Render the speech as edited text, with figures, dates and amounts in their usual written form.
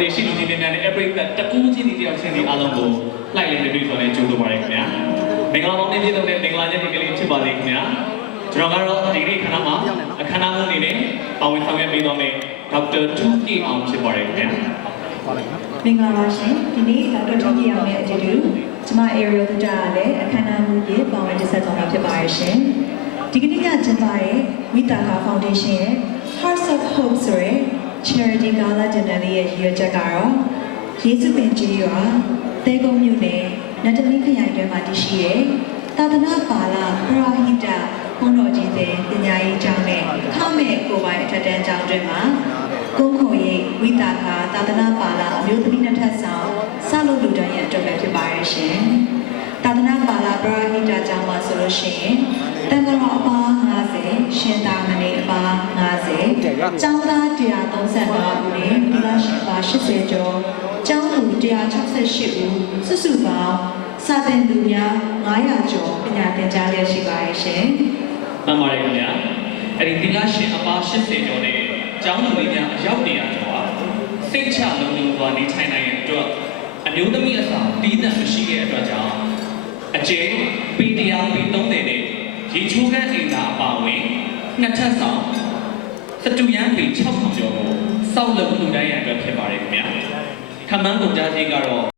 တေရှိလူကြီးများနဲ့အပရိသတ်တကူးချင်းဒီတယောက်ချင်းဒီအားလုံးကိုလိုက်လည်တွေ့ဆိုတဲ့ကြိုးလိုပါတယ်ခင်ဗျာမင်္ဂလာပေါင်းနဲ့ပြည့်စုံတဲ့မင်္ဂလာချက်ဒီကလေးဖြစ်ပါစေခင်ဗျာကျွန်တော်ကတော့ဒီနေ့ခဏမှာအခမ်းအနားမှုအနေနဲ့ပါဝင်ဆောင်ရွက်ပေးသွားမယ်ဒေါက်တာထူးကြည်အောင်ဖြစ်ပါတယ်ခင်ဗျာမင်္ဂလာပါရှင်ဒီနေ့ဒေါက်တာထူးကြည်အောင်ရဲ့အတူတူကျမ Ariel တို့ကြားရတဲ့အခမ်းအနားမှုကြီးပါဝင်တက်ဆက်ဆောင်တာဖြစ်ပါရဲ့ရှင်ဒီကနေ့ကကျင်းပတဲ့ဝိတာကာ Foundation ရဲ့ Hearts of Hope ဆိုတဲ့ Charity Gala Dinner လေးရဲ့ရည်ရွယ်ချက်ကတော့ယေရှုပင်ကြီးရွာတဲကုန်းမြို့နယ်နတ်တလင်းခရိုင်တွင်မှာတည်ရှိတဲ့သာသနာပါလာပရဟိတဘုန်းတော်ကြီးတဲ့ပညာရေးကျောင်းနဲ့ခမဲ့ကိုပိုင်အထက်တန်းကျောင်းတွင်မှာကုန်းခုံရိပ်ဝိတာကာသာသနာပါလာအမျိုးသမီးနှစ်ထပ်ဆောင်စလုပ်လူတန်းရဲ့အတွက်ပဲဖြစ်ပါရဲ့ရှင်သာသနာပါလာပရဟိတကျောင်းမှာဆိုလို့ရှိရင်တန်ခါတော်အပါ50ရှင်သာမဏေအပါ50ကျောင်းသား135ဦးနဲ့ဒီလရှင်ပါ80ကျော်ကျောင်းသူ168ဦးစုစုပေါင်းစာသင်သူများ900ကျော်ပညာသင်ကြားရရှိပါရဲ့ရှင်။မှန်ပါတယ်ခင်ဗျာ။အဲ့ဒီဒီလရှင်အပါ80ကျော်နဲ့ကျောင်းသူတွေများအယောက်100ကျော်ဟာစိတ်ချလုံခြုံစွာနေထိုင်နိုင်တဲ့အတွက်အမျိုးသမီးအစားတီးသန့်မရှိတဲ့အတွက်ကြောင့်အကျယ်ပေတရားပေ30နဲ့ရေချိုးခန်းအိမ်သာအပါဝင်နှစ်ထပ်ဆောင်စတူယန်ပေ6000ကျော်ကိုစောက်လုပ်လူတိုင်းရန်အတွက်ဖြစ်ပါတယ်ခင်ဗျာခမန်းကုန်ကြကြီးကတော့